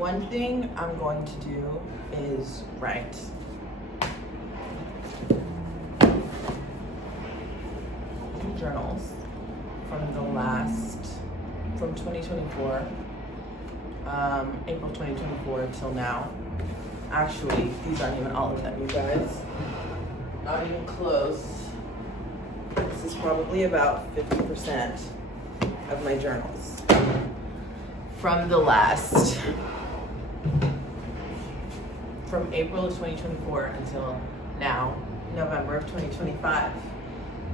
One thing I'm going to do is write. Journals from 2024, April 2024 till now. Actually, these aren't even all of them, you guys. Not even close. This is probably about 50% of my journals from April of 2024 until now, November of 2025.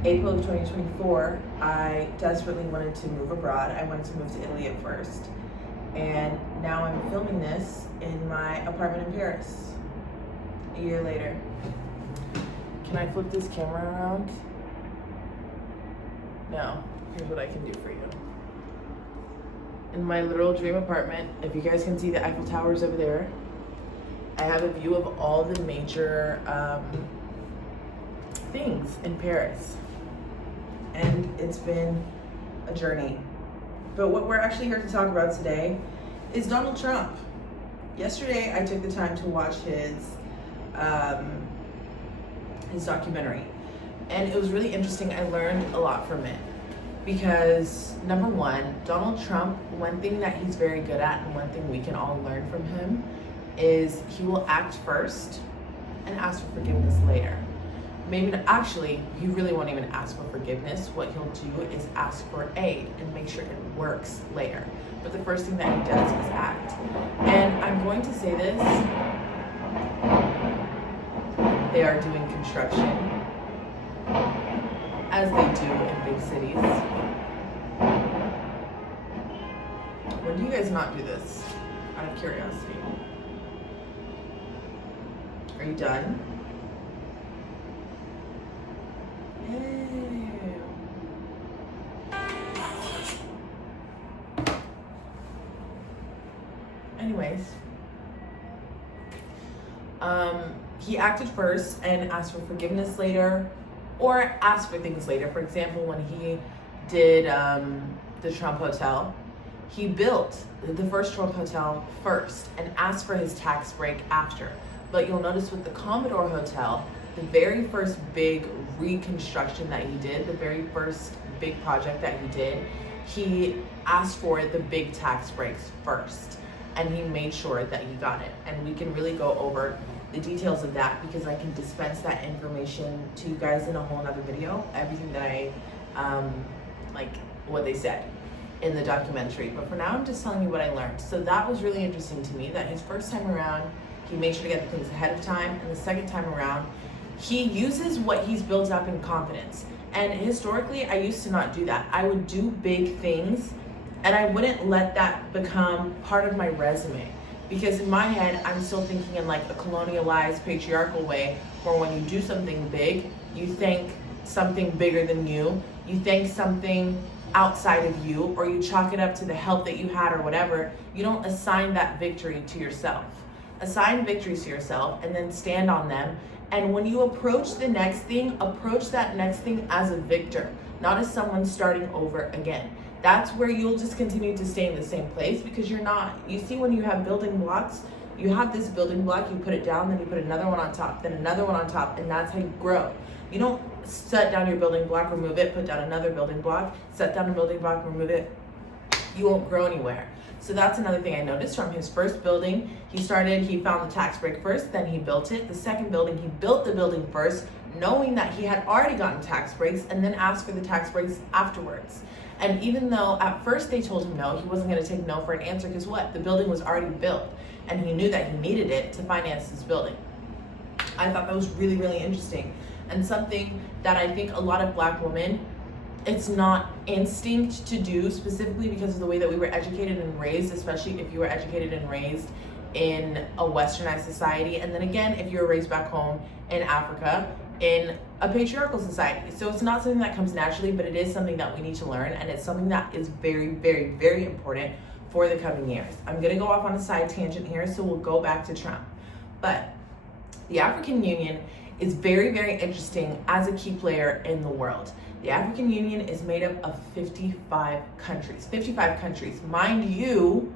April of 2024, I desperately wanted to move abroad. I wanted to move to Italy at first. And now I'm filming this in my apartment in Paris, a year later. Can I flip this camera around? No, here's what I can do for you. In my literal dream apartment, if you guys can see the Eiffel Towers over there, I have a view of all the major things in Paris. And it's been a journey. But what we're actually here to talk about today is Donald Trump. Yesterday, I took the time to watch his documentary. And it was really interesting. I learned a lot from it. Because number one, Donald Trump, one thing that he's very good at and one thing we can all learn from him is he will act first and ask for forgiveness later. Maybe not, actually, you really won't even ask for forgiveness. What he'll do is ask for aid and make sure it works later. But the first thing that he does is act. And I'm going to say this, they are doing construction, as they do in big cities. When do you guys not do this? Out of curiosity. Are you done? Anyways, he acted first and asked for forgiveness later, or asked for things later. For example, when he did the Trump Hotel, he built the first Trump Hotel first and asked for his tax break after. But you'll notice with the Commodore Hotel, the very first big reconstruction that he did, the very first big project that he did, he asked for the big tax breaks first. And he made sure that he got it. And we can really go over the details of that because I can dispense that information to you guys in a whole nother video. Everything that I, like what they said in the documentary. But for now, I'm just telling you what I learned. So that was really interesting to me, that his first time around, he made sure to get the things ahead of time. And the second time around, he uses what he's built up in confidence. And historically, I used to not do that. I would do big things and I wouldn't let that become part of my resume. Because in my head, I'm still thinking in like a colonialized, patriarchal way, where when you do something big, you thank something bigger than you thank something outside of you, or you chalk it up to the help that you had or whatever. You don't assign that victory to yourself. Assign victories to yourself and then stand on them. And when you approach the next thing, approach that next thing as a victor, not as someone starting over again. That's where you'll just continue to stay in the same place because you're not. You see, when you have building blocks, you have this building block, you put it down, then you put another one on top, then another one on top, and that's how you grow. You don't set down your building block, remove it, put down another building block, set down a building block, remove it. You won't grow anywhere. So that's another thing I noticed from his first building. He found the tax break first, then he built it. The second building, he built the building first, knowing that he had already gotten tax breaks, and then asked for the tax breaks afterwards. And even though at first they told him no, he wasn't going to take no for an answer because what? The building was already built and he knew that he needed it to finance this building. I thought that was really, really interesting and something that I think a lot of Black women, it's not instinct to do, specifically because of the way that we were educated and raised, especially if you were educated and raised in a westernized society. And then again, if you were raised back home in Africa, in a patriarchal society. So it's not something that comes naturally, but it is something that we need to learn, and it's something that is very, very, very important for the coming years. I'm gonna go off on a side tangent here, so we'll go back to Trump. But the African Union is very, very interesting as a key player in the world. The African Union is made up of 55 countries. 55 countries. Mind you,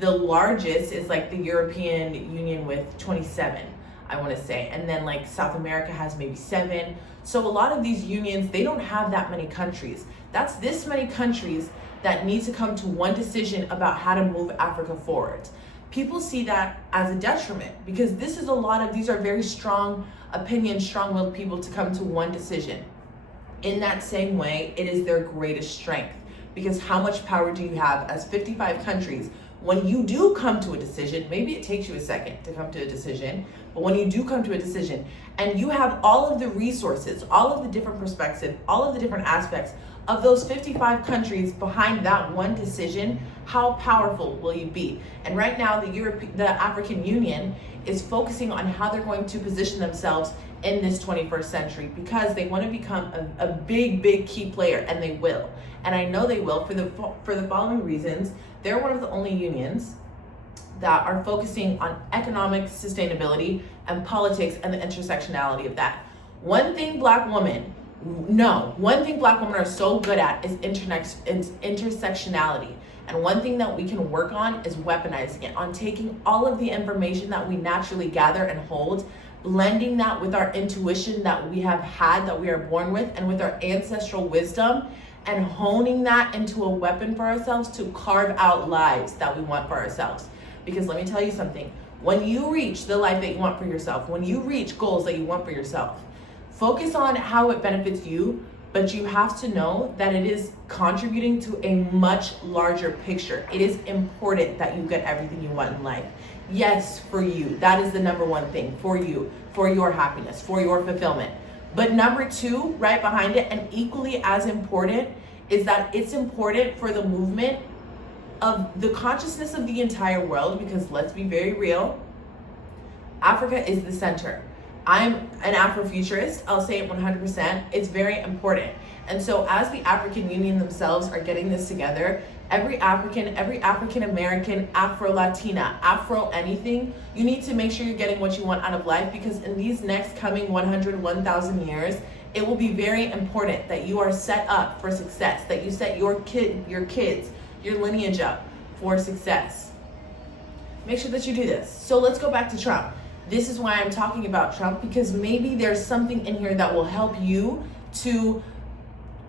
the largest is like the European Union with 27, I want to say. And then like South America has maybe 7. So a lot of these unions, they don't have that many countries. That's this many countries that need to come to one decision about how to move Africa forward. People see that as a detriment because these are very strong opinions, strong-willed people to come to one decision. In that same way, it is their greatest strength, because how much power do you have as 55 countries? When you do come to a decision, maybe it takes you a second to come to a decision, but when you do come to a decision and you have all of the resources, all of the different perspectives, all of the different aspects of those 55 countries behind that one decision, how powerful will you be? And right now, the African Union is focusing on how they're going to position themselves in this 21st century, because they want to become a big key player, and they will. And I know they will for the following reasons. They're one of the only unions that are focusing on economic sustainability and politics and the intersectionality of that. One thing black women are so good at is intersectionality. And one thing that we can work on is weaponizing it, on taking all of the information that we naturally gather and hold, blending that with our intuition that we have had, that we are born with, and with our ancestral wisdom, and honing that into a weapon for ourselves to carve out lives that we want for ourselves. Because let me tell you something, when you reach the life that you want for yourself, when you reach goals that you want for yourself, focus on how it benefits you, but you have to know that it is contributing to a much larger picture. It is important that you get everything you want in life. Yes, for you, that is the number one thing, for you, for your happiness, for your fulfillment. But number 2, right behind it, and equally as important, is that it's important for the movement of the consciousness of the entire world, because let's be very real, Africa is the center. I'm an Afrofuturist, I'll say it 100%, it's very important. And so as the African Union themselves are getting this together, every African American, Afro-Latina, Afro-anything, you need to make sure you're getting what you want out of life, because in these next coming 1,000 years, it will be very important that you are set up for success, that you set your kids, your lineage up for success. Make sure that you do this. So let's go back to Trump. This is why I'm talking about Trump, because maybe there's something in here that will help you to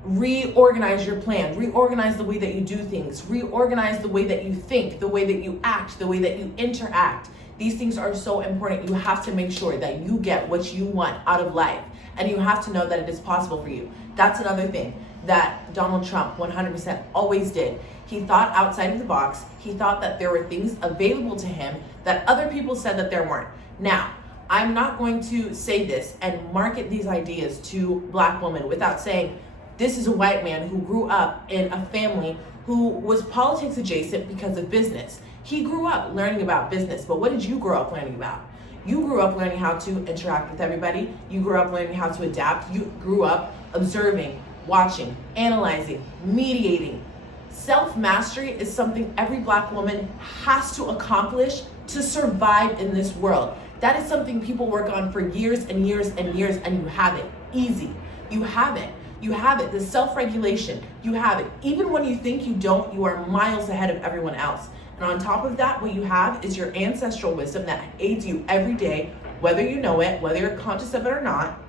reorganize your plan, reorganize the way that you do things, reorganize the way that you think, the way that you act, the way that you interact. These things are so important. You have to make sure that you get what you want out of life, and you have to know that it is possible for you. That's another thing that Donald Trump 100% always did. He thought outside of the box. He thought that there were things available to him that other people said that there weren't. Now, I'm not going to say this and market these ideas to black women without saying, this is a white man who grew up in a family who was politics adjacent because of business. He grew up learning about business, but what did you grow up learning about? You grew up learning how to interact with everybody. You grew up learning how to adapt. You grew up observing, watching, analyzing, mediating. Self-mastery is something every black woman has to accomplish to survive in this world. That is something people work on for years and years and years, and you have it easy. You have it. You have it. The self-regulation, you have it. Even when you think you don't, you are miles ahead of everyone else. And on top of that, what you have is your ancestral wisdom that aids you every day, whether you know it, whether you're conscious of it or not.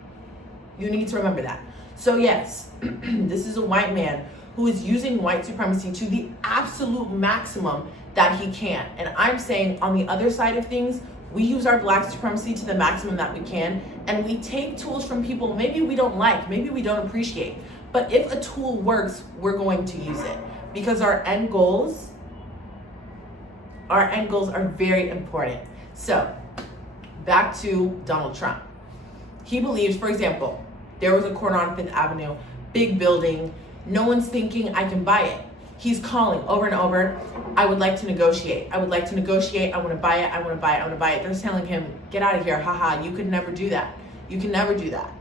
You need to remember that. So yes, this is a white man who is using white supremacy to the absolute maximum that he can. And I'm saying on the other side of things, we use our black supremacy to the maximum that we can, and we take tools from people maybe we don't like, maybe we don't appreciate. But if a tool works, we're going to use it, because our end goals are very important. So back to Donald Trump. He believes, for example, there was a corner on 5th Avenue, big building, no one's thinking I can buy it. He's calling over and over, I would like to negotiate. I would like to negotiate. I want to buy it. I want to buy it. I want to buy it. They're telling him, get out of here. Haha, you could never do that. You can never do that.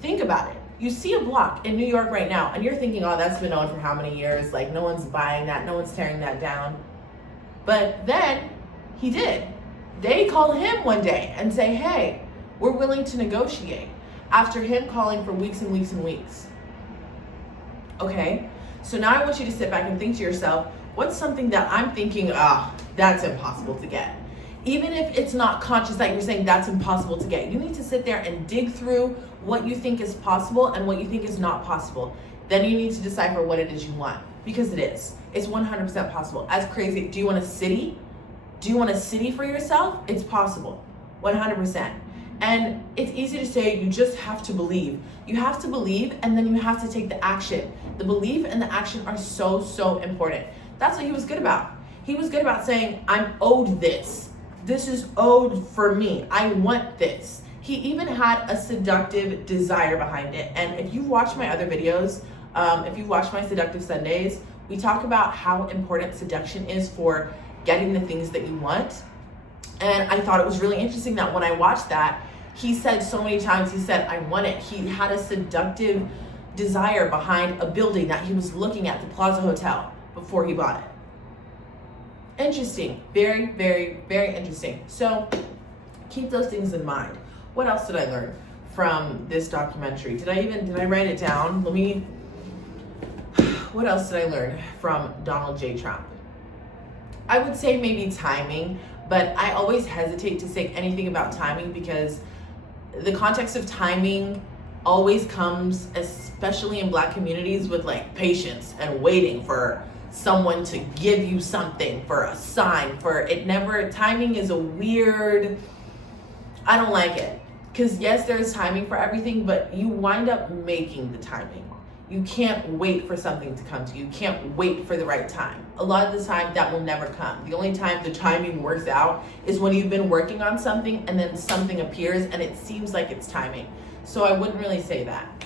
Think about it. You see a block in New York right now, and you're thinking, oh, that's been on for how many years? Like, no one's buying that. No one's tearing that down. But then he did. They call him one day and say, hey, we're willing to negotiate, after him calling for weeks and weeks and weeks. Okay? So now I want you to sit back and think to yourself, What's something that I'm thinking, that's impossible to get? Even if it's not conscious that you're saying that's impossible to get, you need to sit there and dig through what you think is possible and what you think is not possible. Then you need to decipher what it is you want, because it is. It's 100% possible. As crazy, do you want a city? Do you want a city for yourself? It's possible, 100%. And it's easy to say, you just have to believe. You have to believe, and then you have to take the action. The belief and the action are so, so important. That's what he was good about. He was good about saying, I'm owed this. This is owed for me. I want this. He even had a seductive desire behind it. And if you watch my other videos, if you watch my Seductive Sundays, we talk about how important seduction is for getting the things that you want. And I thought it was really interesting that when I watched that, he said so many times, he said, I want it. He had a seductive desire behind a building that he was looking at, the Plaza Hotel, before he bought it. Interesting. Very, very, very interesting. So keep those things in mind. What else did I learn from this documentary? Did I write it down? What else did I learn from Donald J. Trump? I would say maybe timing, but I always hesitate to say anything about timing because the context of timing always comes, especially in Black communities, with like patience and waiting for someone to give you something, for a sign, for it never, timing is a weird, I don't like it. Because yes, there's timing for everything, but you wind up making the timing. You can't wait for something to come to you. You can't wait for the right time. A lot of the time that will never come. The only time the timing works out is when you've been working on something and then something appears and it seems like it's timing. So I wouldn't really say that.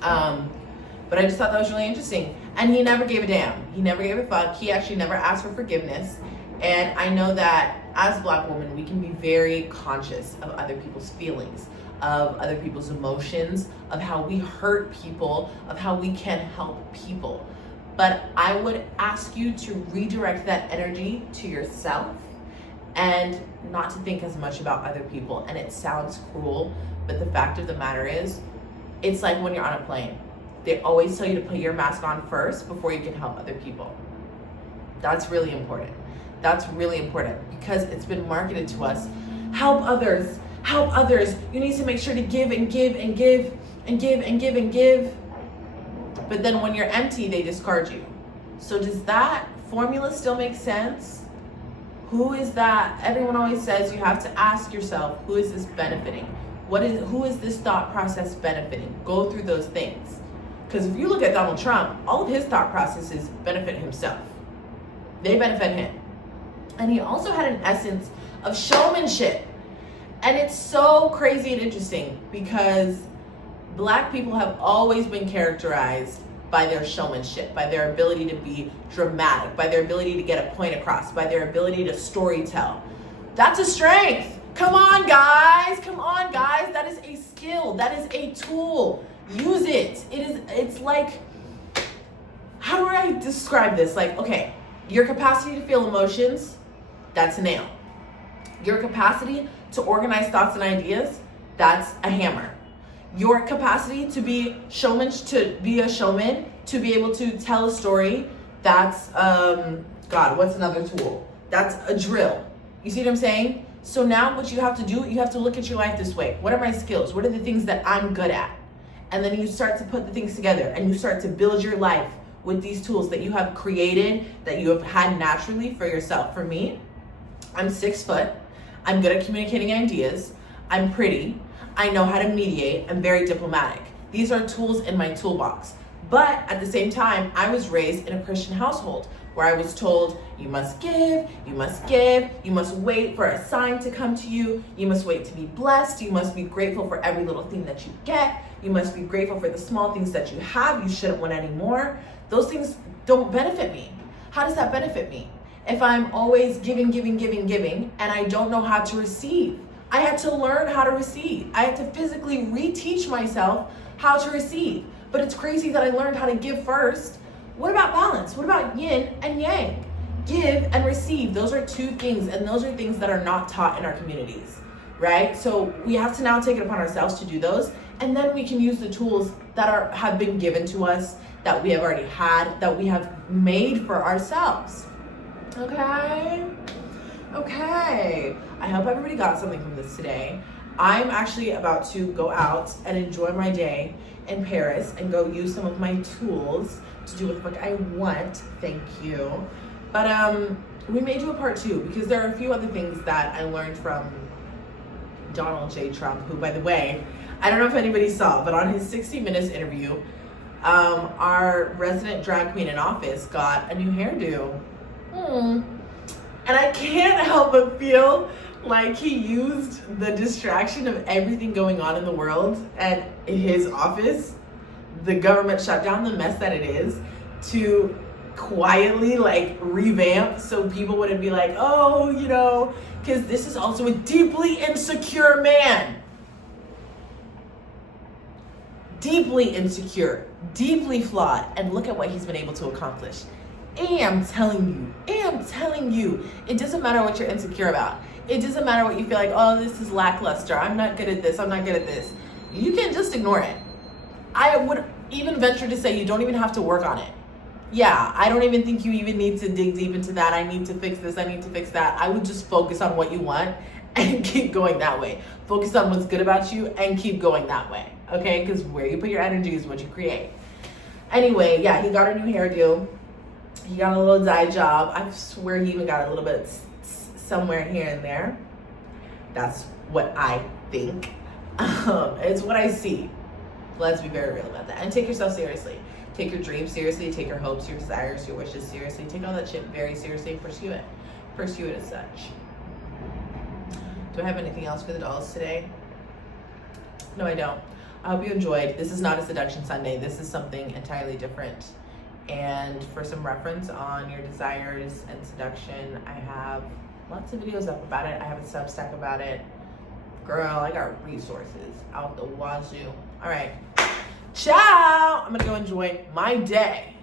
But I just thought that was really interesting. And he never gave a damn. He never gave a fuck. He actually never asked for forgiveness. And I know that as Black women, we can be very conscious of other people's feelings, of other people's emotions, of how we hurt people, of how we can help people. But I would ask you to redirect that energy to yourself and not to think as much about other people. And it sounds cruel, but the fact of the matter is, it's like when you're on a plane. They always tell you to put your mask on first before you can help other people. That's really important. That's really important because it's been marketed to us. Help others. Help others. You need to make sure to give and give and give and give and give and give. But then when you're empty, they discard you. So does that formula still make sense? Who is that? Everyone always says you have to ask yourself, who is this benefiting? Who is this thought process benefiting? Go through those things. Because if you look at Donald Trump, all of his thought processes benefit himself. They benefit him. And he also had an essence of showmanship. And it's so crazy and interesting because Black people have always been characterized by their showmanship, by their ability to be dramatic, by their ability to get a point across, by their ability to storytell. That's a strength. Come on, guys. Come on, guys. That is a skill. That is a tool. Use it. It's like, how do I describe this? Like, okay, your capacity to feel emotions, that's a nail. Your capacity to organize thoughts and ideas, that's a hammer. Your capacity to be a showman, to be able to tell a story, that's, what's another tool? That's a drill. You see what I'm saying? So now what you have to do, you have to look at your life this way. What are my skills? What are the things that I'm good at? And then you start to put the things together and you start to build your life with these tools that you have created, that you have had naturally for yourself. For me, I'm 6 foot. I'm good at communicating ideas. I'm pretty. I know how to mediate. I'm very diplomatic. These are tools in my toolbox. But at the same time, I was raised in a Christian household where I was told, you must give, you must give, you must wait for a sign to come to you, you must wait to be blessed, you must be grateful for every little thing that you get, you must be grateful for the small things that you have, you shouldn't want any more. Those things don't benefit me. How does that benefit me? If I'm always giving, and I don't know how to receive. I had to learn how to receive. I had to physically reteach myself how to receive. But it's crazy that I learned how to give first. What about balance? What about yin and yang? Give and receive. Those are two things, and those are things that are not taught in our communities, right? So we have to now take it upon ourselves to do those, and then we can use the tools that have been given to us, that we have already had, that we have made for ourselves. Okay? Okay. I hope everybody got something from this today. I'm actually about to go out and enjoy my day in Paris and go use some of my tools to do what I want. Thank you. But we may do a part 2 because there are a few other things that I learned from Donald J. Trump, who, by the way, I don't know if anybody saw, but on his 60 Minutes interview, our resident drag queen in office got a new hairdo. And I can't help but feel like he used the distraction of everything going on in the world at his office, the government shutdown, the mess that it is, to quietly like revamp so people wouldn't be like, oh, you know, because this is also a deeply insecure man. Deeply insecure, deeply flawed, and look at what he's been able to accomplish. I'm telling you, it doesn't matter what you're insecure about. It doesn't matter what you feel like, oh, this is lackluster, I'm not good at this, I'm not good at this. You can just ignore it. I would even venture to say you don't even have to work on it. Yeah, I don't even think you even need to dig deep into that. I need to fix this, I need to fix that. I would just focus on what you want and keep going that way. Focus on what's good about you and keep going that way, okay? Because where you put your energy is what you create. Anyway, yeah, he got a new hairdo. He got a little dye job. I swear he even got a little bit somewhere here and there. That's what I think. It's what I see. Let's be very real about that. And take yourself seriously. Take your dreams seriously. Take your hopes, your desires, your wishes seriously. Take all that shit very seriously and pursue it. Pursue it as such. Do I have anything else for the dolls today? No, I don't. I hope you enjoyed. This is not a Seduction Sunday. This is something entirely different. And for some reference on your desires and seduction, I have lots of videos up about it. I have a Substack about it. Girl, I got resources out the wazoo. All right. Ciao. I'm going to go enjoy my day.